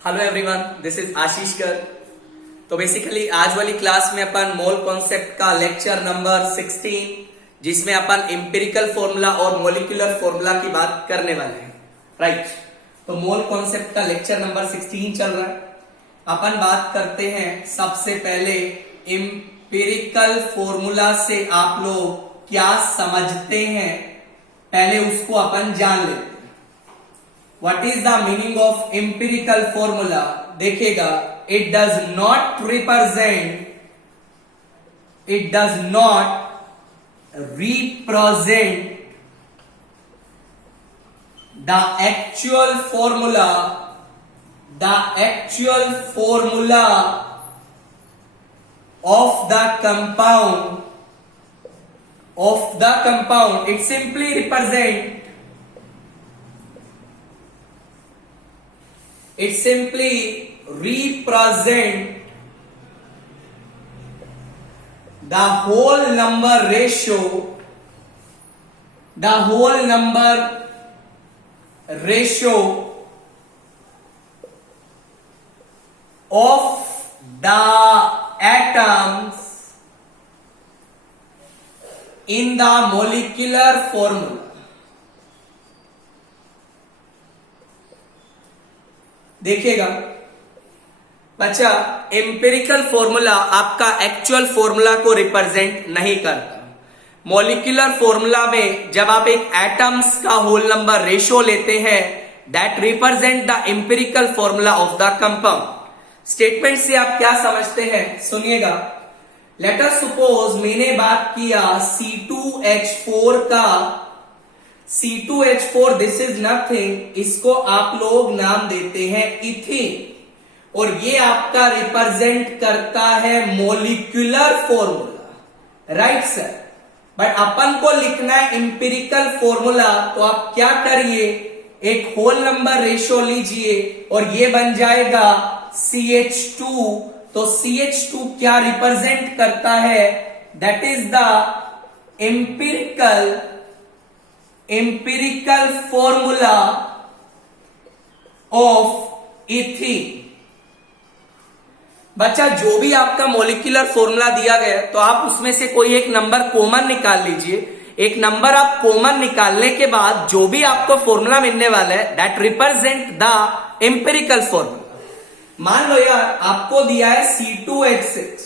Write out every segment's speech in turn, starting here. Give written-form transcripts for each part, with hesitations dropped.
Hello everyone, this is आशीष कर। तो basically आज वाली क्लास में अपन मोल कॉन्सेप्ट का लेक्चर नंबर 16 जिसमें अपन एम्पिरिकल फॉर्मूला और मॉलिक्यूलर फॉर्मूला की बात करने वाले हैं, राइट। तो मोल कॉन्सेप्ट का लेक्चर नंबर 16 चल रहा है। अपन बात करते हैं सबसे पहले एम्पिरिकल फॉर्मूला से आप लोग क्या समझते हैं, पहले उसको अपन जान लेते हैं। What is the meaning of empirical formula? देखिएगा, it does not represent the actual formula of the compound. It simply represent the whole number ratio of the atoms in the molecular formula. देखिएगा बच्चा, empirical formula आपका actual formula को represent नहीं करता। Molecular formula में जब आप एक एटम्स का होल नंबर रेशियो लेते हैं, that represent the empirical formula of the compound. Statement से आप क्या समझते हैं, सुनिएगा। लेट अस सपोज मैंने बात किया C2H4 का। C2H4 दिस इज नथिंग, इसको आप लोग नाम देते हैं इथीन, और ये आपका रिप्रेजेंट करता है molecular formula, right sir. But अपन को लिखना है एम्पिरिकल फॉर्मूला, तो आप क्या करिए, एक होल नंबर रेशियो लीजिए और ये बन जाएगा CH2। तो CH2 क्या रिप्रेजेंट करता है, that is the empirical formula of ethene. बच्चा, जो भी आपका मॉलिक्यूलर फॉर्मूला दिया गया तो आप उसमें से कोई एक नंबर कॉमन निकाल लीजिए। एक नंबर आप कॉमन निकालने के बाद जो भी आपको फॉर्मूला मिलने वाला है, that represent the empirical formula. मान लो यार, आपको दिया है C2H6,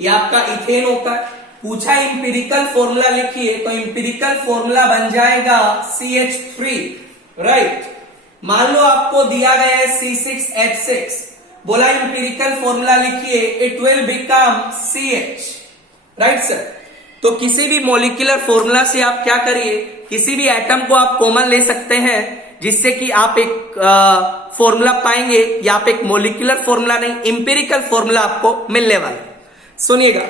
ये आपका इथेन होता है। पूछा एम्पिरिकल फॉर्मूला लिखिए, तो एम्पिरिकल फॉर्मूला बन जाएगा CH3, राइट। मान लो आपको दिया गया है C6H6, बोला एम्पिरिकल फॉर्मूला लिखिए, it will become CH, right sir. तो किसी भी मॉलिक्यूलर फॉर्मूला से आप क्या करिए, किसी भी एटम को आप कॉमन ले सकते हैं, जिससे कि आप एक फॉर्मूला पाएंगे, या आप एक मॉलिक्यूलर फॉर्मूला नहीं, एम्पिरिकल फॉर्मूला आपको मिलने वाला है। सुनिएगा,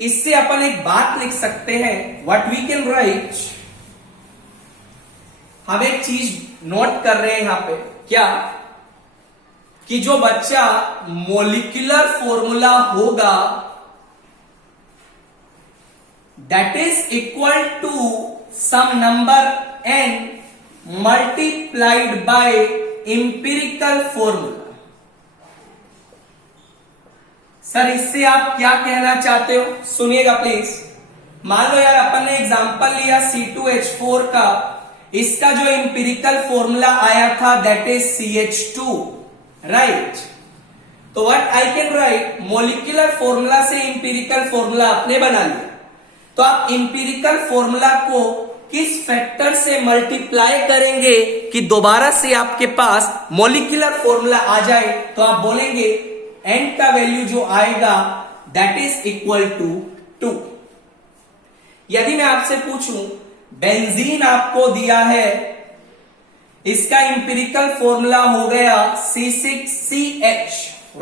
इससे अपन एक बात लिख सकते हैं, व्हाट वी कैन राइट। हम एक चीज नोट कर रहे हैं यहां पे, क्या कि जो बच्चा मॉलिक्यूलर फॉर्मूला होगा, that is equal to some number n multiplied by empirical formula. Sir, इससे आप क्या कहना चाहते हो, सुनिएगा प्लीज। मान लो यार, अपन ने एग्जांपल लिया C2H4 का, इसका जो एम्पिरिकल फॉर्मूला आया था दैट इज CH2, राइट। तो what I can right, molecular formula से एम्पिरिकल फॉर्मूला आपने बना लिया, तो आप एम्पिरिकल फॉर्मूला को किस फैक्टर से मल्टीप्लाई करेंगे कि दोबारा से आपके पास मॉलिक्यूलर फॉर्मूला आ जाए। तो आप बोलेंगे n का वैल्यू जो आएगा दैट इज इक्वल टू 2। यदि मैं आपसे पूछूं, बेंजीन आपको दिया है, इसका एम्पिरिकल फॉर्मूला हो गया C6CH,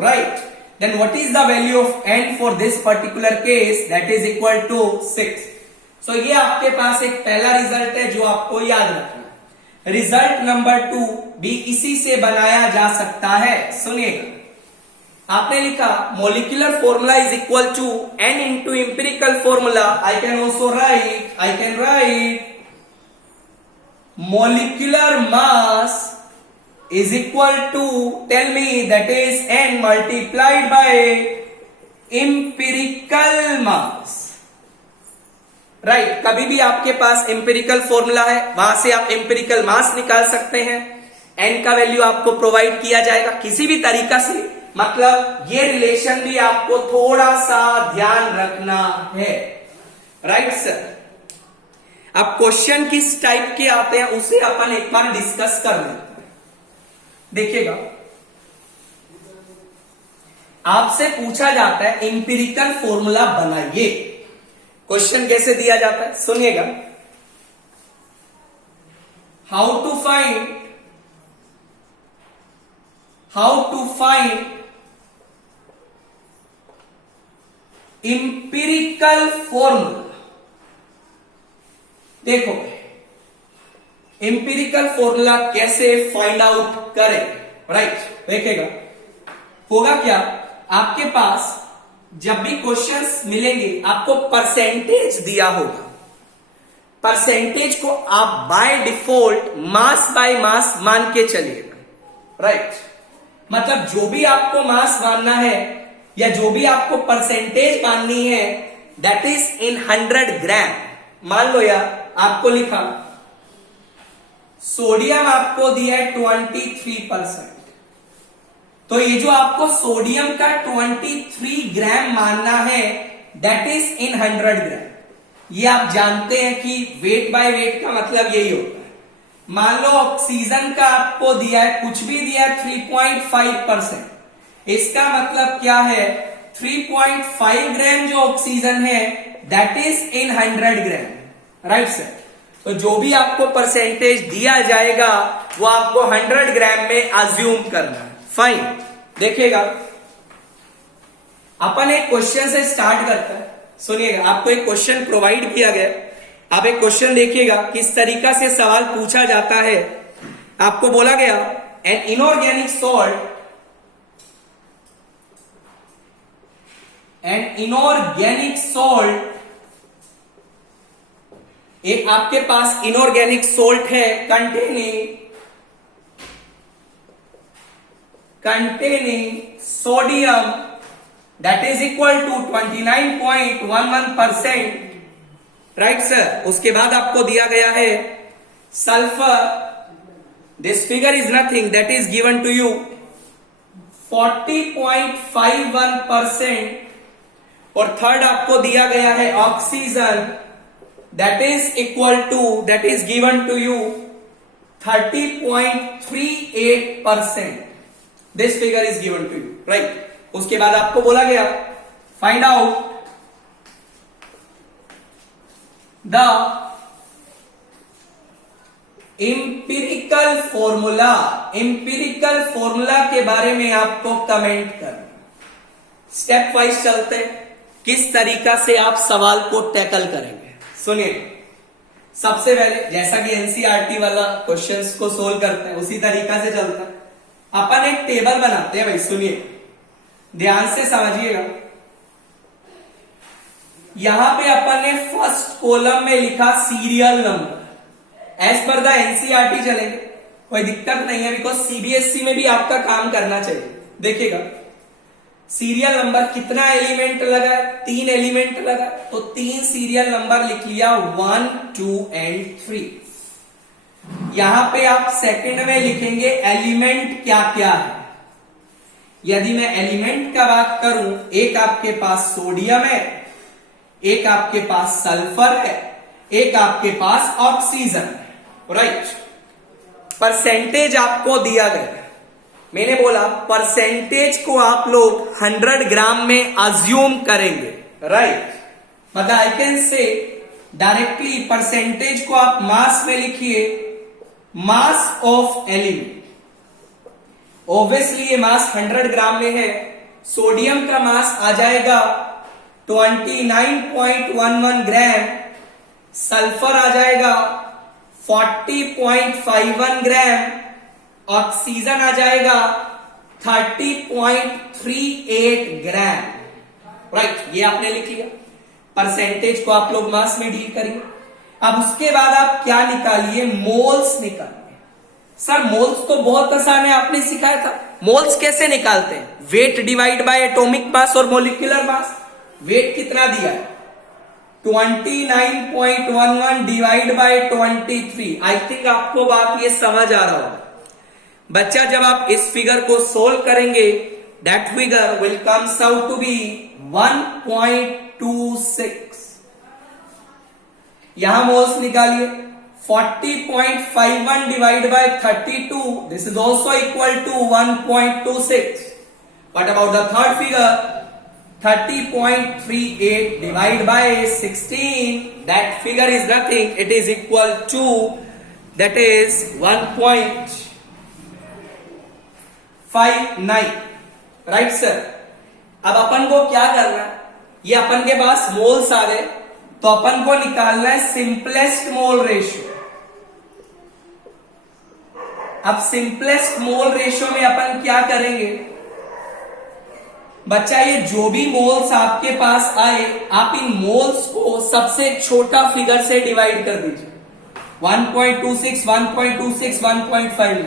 right. Then what is the value of n for this particular case, that is equal to 6। So ये आपके पास एक पहला रिजल्ट है जो आपको याद रखना है। रिजल्ट नंबर 2 भी इसी से बनाया जा सकता है। सुनिएगा, आपने लिखा molecular formula is equal to n into empirical formula. I can also write molecular mass is equal to, tell me, that is n multiplied by empirical mass. Right कभी भी आपके पास एम्पिरिकल फॉर्मूला है, वहां से आप एम्पिरिकल मास निकाल सकते हैं. एन का वैल्यू आपको प्रोवाइड किया जाएगा किसी भी तरीका से. मतलब ये रिलेशन भी आपको थोड़ा सा ध्यान रखना है. Right sir. अब क्वेश्चन किस टाइप के आते हैं उसे अपन एक बार डिस्कस कर लेते हैं. देखिएगा, आपसे पूछा जाता है एम्पिरिकल फॉर्मूला बनाइए. क्वेश्चन कैसे दिया जाता है सुनिएगा. How to find empirical formula. देखो एम्पिरिकल फॉर्मूला कैसे फाइंड आउट करें. राइट देखिएगा, होगा क्या, आपके पास जब भी क्वेश्चंस मिलेंगे आपको परसेंटेज दिया होगा. परसेंटेज को आप by default mass by mass मान के चलिएगा. राइट मतलब जो भी आपको मास मानना है या जो भी आपको परसेंटेज माननी है दैट इज इन 100 ग्राम. मान लो यार आपको लिखा सोडियम आपको दिया है 23%. तो ये जो आपको सोडियम का 23 ग्राम मानना है दैट इज इन 100 ग्राम. ये आप जानते हैं कि वेट बाय वेट का मतलब यही होता है. मान लो ऑक्सीजन का आपको दिया है, कुछ भी दिया है 3.5%. इसका मतलब क्या है, 3.5 ग्राम जो ऑक्सीजन है that is in 100 gram. Right sir. तो जो भी आपको परसेंटेज दिया जाएगा वो आपको 100 ग्राम में अज्यूम करना है. फाइन. देखिएगा, अपन एक क्वेश्चन से स्टार्ट करते हैं. सुनिएगा, आपको एक क्वेश्चन प्रोवाइड किया गया. आप एक क्वेश्चन देखिएगा किस तरीका से सवाल पूछा जाता है. आपको बोला गया एन इनऑर्गेनिक सॉल्ट, एक आपके पास इनऑर्गेनिक सोल्ट है containing sodium that is equal to 29.11%. Right sir. उसके बाद आपको दिया गया है sulphur. This figure is nothing, that is given to you 40.51%. और थर्ड आपको दिया गया है oxygen that is given to you 30.38%. This figure is given to you. Right. उसके बाद आपको बोला गया find out the empirical formula. Empirical formula के बारे में आपको कमेंट करना. स्टेप वाइज चलते हैं किस तरीका से आप सवाल को टैकल करेंगे. सुनिए, सबसे पहले जैसा कि एनसीईआरटी वाला क्वेश्चंस को सोल्व करते हैं उसी तरीका से चलता है. अपन एक टेबल बनाते हैं भाई. सुनिए, ध्यान से समझिएगा. यहां पे अपन ने फर्स्ट कॉलम में लिखा serial number. As per the NCERT चलेंगे, कोई दिक्कत नहीं है, बिकॉज सीबीएसई में भी आपका काम करना चाहिए. देखिएगा, सीरियल नंबर कितना एलिमेंट लगा है, 3 एलिमेंट लगा. तो 3 सीरियल नंबर लिख लिया 1, 2 एंड 3. यहां पे आप सेकंड में लिखेंगे एलिमेंट क्या क्या है. यदि मैं एलिमेंट का बात करूं, एक आपके पास सोडियम है, एक आपके पास सल्फर है, एक आपके पास ऑक्सीजन है. राइट. परसेंटेज आपको दिया गया. मैंने बोला परसेंटेज को आप लोग 100 ग्राम में अज्यूम करेंगे. राइट. मतलब I can say directly percentage को आप मास में लिखिए, मास ऑफ एलिमेंट. ऑब्वियसली ये मास 100 ग्राम में है. सोडियम का मास आ जाएगा 29.11 ग्राम. सल्फर आ जाएगा 40.51 ग्राम. ऑक्सीजन आ जाएगा 30.38 ग्राम. राइट. ये आपने लिख लिया. परसेंटेज को आप लोग मास में डील करिए. अब उसके बाद आप क्या निकालिए, मोल्स निकालिए. सर मोल्स तो बहुत आसान है, आपने सिखाया था। मोल्स कैसे निकालते हैं? Weight divide by atomic mass और मोलिकुलर मास। वेट कितना दिया है? 29.11 डिवाइड बाय 23। आई थिंक आपको बात ये समझ आ रहा होगा। बच्चा जब आप इस फिगर को सोल्व करेंगे, that figure will comes out to be 1.26। यहां मोल्स निकालिए। 40.51 divide by 32, this is also equal to 1.26। What about the third figure? 30.38 divided by 16. That figure is nothing. It is equal to, that is 1.59. Right sir? अब अपन को क्या करना है? ये अपन के पास moles आ गए, तो अपन को निकालना है सिंपलेस्ट मोल रेशियो। अब सिंपलेस्ट मोल रेशियो में अपन क्या करेंगे? बच्चा ये जो भी मोल्स आपके पास आए, आप इन मोल्स को सबसे छोटा फिगर से डिवाइड कर दीजिए। 1.26, 1.26, 1.5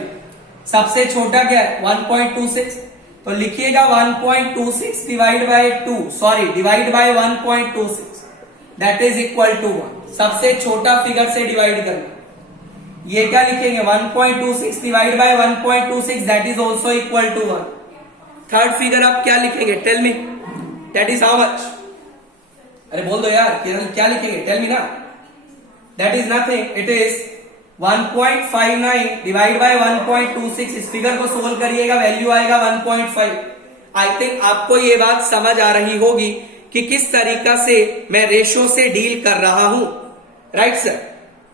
सबसे छोटा क्या है? 1.26। तो लिखिएगा 1.26 divide by 2, sorry divide by 1.26, that is equal to 1। सबसे छोटा फिगर से डिवाइड करना। ये क्या लिखेंगे? 1.26 divide by 1.26, that is also equal to 1। Third figure आप क्या लिखेंगे? Tell me, that is how much? अरे बोल दो यार, क्या लिखेंगे? टेल मी ना। That is nothing, it is 1.59 divide by 1.26। इस फिगर को सोल्व करिएगा, वैल्यू आएगा 1.5। आई थिंक आपको ये बात समझ आ रही होगी कि किस तरीका से मैं रेशो से डील कर रहा हूं। Right sir?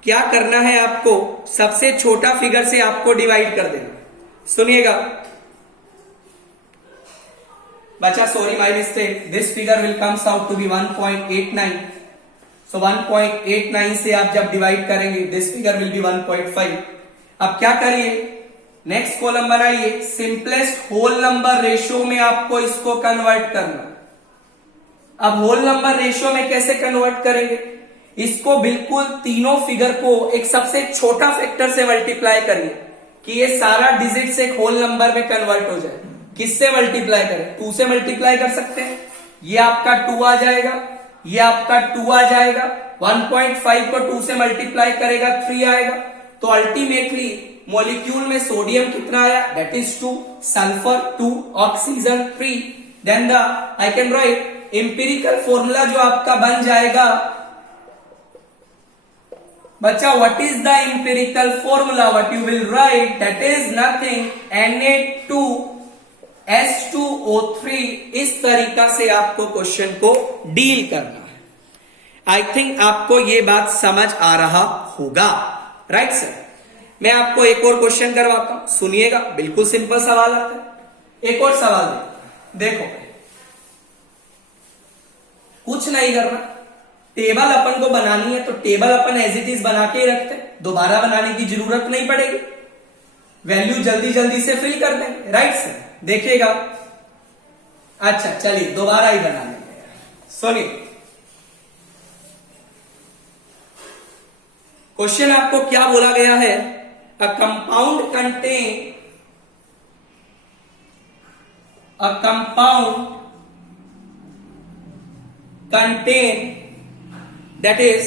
क्या करना है आपको? सबसे छोटा फिगर से आपको डिवाइड कर देना। सुनिएगा बच्चा, sorry my mistake, this figure will comes out to be 1.89। So 1.89 से आप जब डिवाइड करेंगे, दिस फिगर विल बी 1.5। अब क्या करिए? नेक्स्ट कॉलम बनाइए, सिंपलेस्ट होल नंबर रेशियो में आपको इसको कन्वर्ट करना। अब होल नंबर रेशियो में कैसे कन्वर्ट करेंगे? इसको बिल्कुल तीनों फिगर को एक सबसे छोटा फैक्टर से मल्टीप्लाई करिए कि ये सारा डिजिट्स एक होल नंबर में कन्वर्ट हो जाए। किससे मल्टीप्लाई करें? 2 से मल्टीप्लाई कर सकते हैं। ये आपका 2 आ जाएगा, ये आपका 2 आ जाएगा। 1.5 को 2 से मल्टीप्लाई करेगा, 3 आएगा। तो अल्टीमेटली मॉलिक्यूल में सोडियम कितना आया? That is 2, sulphur 2, oxygen 3। Then the I can write empirical formula जो आपका बन जाएगा। बच्चा, what is the empirical formula? What you will write, that is nothing Na2H2O3। इस तरीका से आपको क्वेश्चन को डील करना है। आई थिंक आपको ये बात समझ आ रहा होगा। Right sir? मैं आपको एक और क्वेश्चन करवाता हूं, सुनिएगा। बिल्कुल सिंपल सवाल आता है। एक और सवाल देखो, कुछ नहीं करना, टेबल अपन को बनानी है तो टेबल अपन एज इट इज बना के ही रखते हैं, दोबारा बनाने की जरूरत नहीं पड़ेगी। वैल्यू जल्दी जल्दी से फिल कर देंगे। Right sir? देखिएगा। अच्छा चलिए दोबारा ही बना लेंगे। सुनिए, क्वेश्चन आपको क्या बोला गया है? A compound contain that is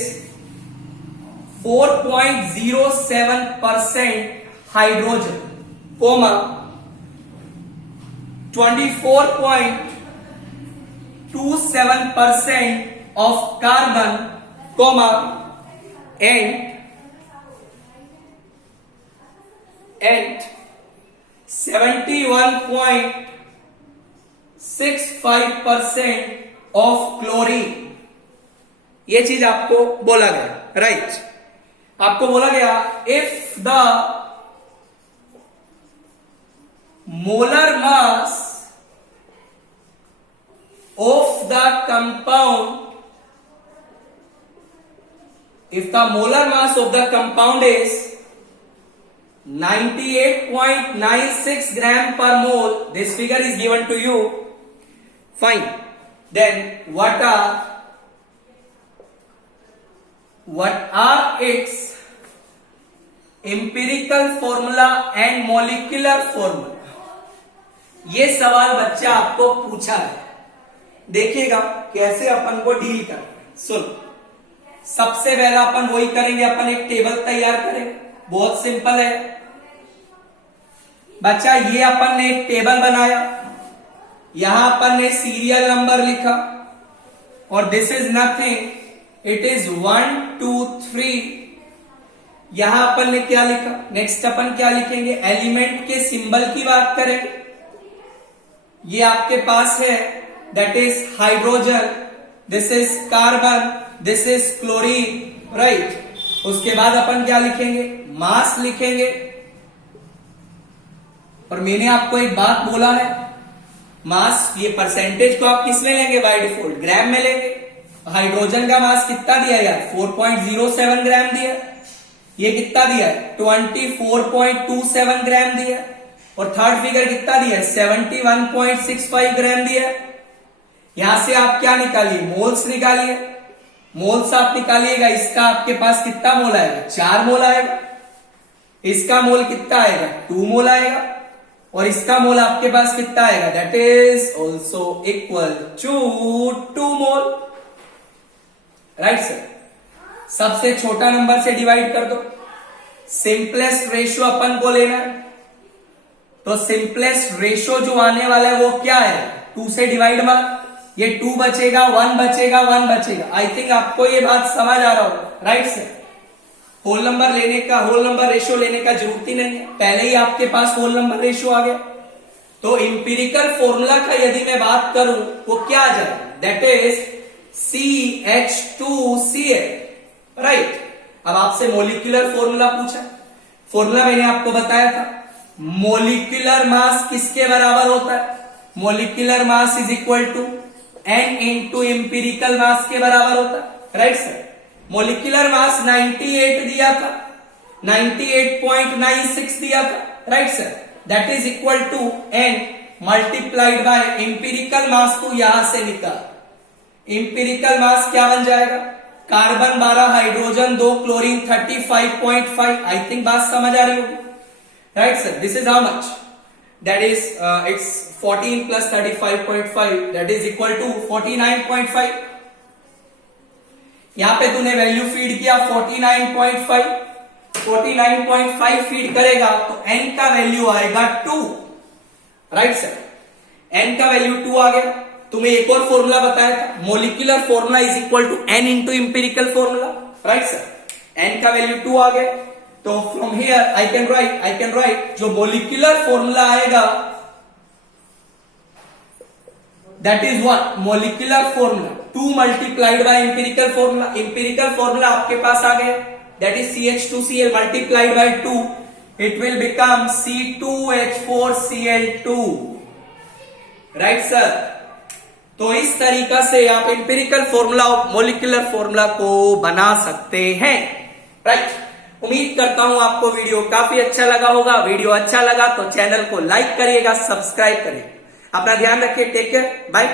4.07% hydrogen, 24.27% of carbon, and 71.65% of chlorine। ये चीज आपको बोला गया। राइट? आपको बोला गया if the molar mass of the compound is 98.96 gram per mole, this figure is given to you, fine, then what are its empirical formula and molecular formula. ये सवाल बच्चा आपको पूछा है, देखिएगा कैसे अपन को डील कर। सुन, सबसे पहला अपन वही करेंगे, अपन एक टेबल तैयार करेंगे, बहुत सिंपल है बच्चा। ये अपन ने एक टेबल बनाया, यहां अपन ने सीरियल नंबर लिखा और this is nothing, it is 1 2 3। यहां अपन ने क्या लिखा, नेक्स्ट अपन क्या लिखेंगे, एलिमेंट के सिंबल की बात करेंगे। ये आपके पास है, that is hydrogen, this is carbon, this is chlorine, right. उसके बाद अपन क्या लिखेंगे, मास लिखेंगे। और मैंने आपको एक बात बोला है, मास, ये परसेंटेज को आप किस में लेंगे, बाय डिफॉल्ट ग्राम में लेंगे। हाइड्रोजन का मास कितना दिया यार, 4.07 ग्राम दिया। ये कितना दिया है, 24.27 ग्राम दिया। और थर्ड फिगर कितना दिया है, 71.65 ग्राम दिया। यहां से आप क्या निकालिए, मोल्स निकालिए। मोल्स आप निकालिएगा, इसका आपके पास कितना मोल आएगा, 4 मोल आएगा। इसका मोल कितना आएगा, 2 मोल आएगा। और इसका मोल आपके पास कितना आएगा, that is also equal to 2 mole, right sir. सबसे छोटा नंबर से डिवाइड कर दो, सिंपलेस्ट रेशियो अपन को लेना है। तो सिंपलेस्ट रेशियो जो आने वाला है वो क्या है, 2 से डिवाइड मार, ये 2 बचेगा, 1 बचेगा, 1 बचेगा। आई थिंक आपको ये बात समझ आ रहा होगा, राइट सर। होल नंबर लेने का, होल नंबर रेशियो लेने का जरूरत ही नहीं है, पहले ही आपके पास होल नंबर रेशियो आ गया। तो इंपिरिकल फॉर्मूला का यदि मैं बात करूं वो क्या आ जाएगा, दैट इज CH2Cl, राइट। अब आपसे मोलिकुलर फॉर्मूला पूछा, फॉर्मूला मैंने आपको बताया था, मोलिकुलर मास किसके बराबर होता है, molecular mass is equal to N into empirical mass के बराबर होता है, राइट सर। मोलिकुलर मास 98 दिया था, 98.96 दिया था, right sir. That is equal to N multiplied by empirical mass. तो यहां से निकाल, इंपिरिकल मास क्या बन जाएगा, carbon 12, hydrogen 2, chlorine 35.5। I think बात समझ आ रही होगी, right sir. This is how much, that is it's 14 plus 35.5, that is equal to 49.5। यहां पे तूने वैल्यू फीड किया 49.5, 49.5 फीड करेगा तो n का वैल्यू आएगा 2, राइट सर। n का वैल्यू 2 आ गया। तुम्हें एक और फॉर्मूला बताया था, molecular formula is equal to n into empirical formula, right sir. n का वैल्यू 2 आ गया, तो from here I can write जो मोलिकुलर फॉर्मूला आएगा that is what, molecular formula 2 multiplied by empirical formula. Empirical formula आपके पास आ गया, that is CH2Cl multiplied by 2, it will become C2H4Cl2, right sir. तो इस तरीका से आप इंपिरिकल फॉर्मूला और मोलिकुलर फॉर्मूला को बना सकते हैं, राइट। उम्मीद करता हूं आपको वीडियो काफी अच्छा लगा होगा। वीडियो अच्छा लगा तो चैनल को लाइक करिएगा, सब्सक्राइब करिएगा। अपना ध्यान रखिए, टेक केयर, बाय।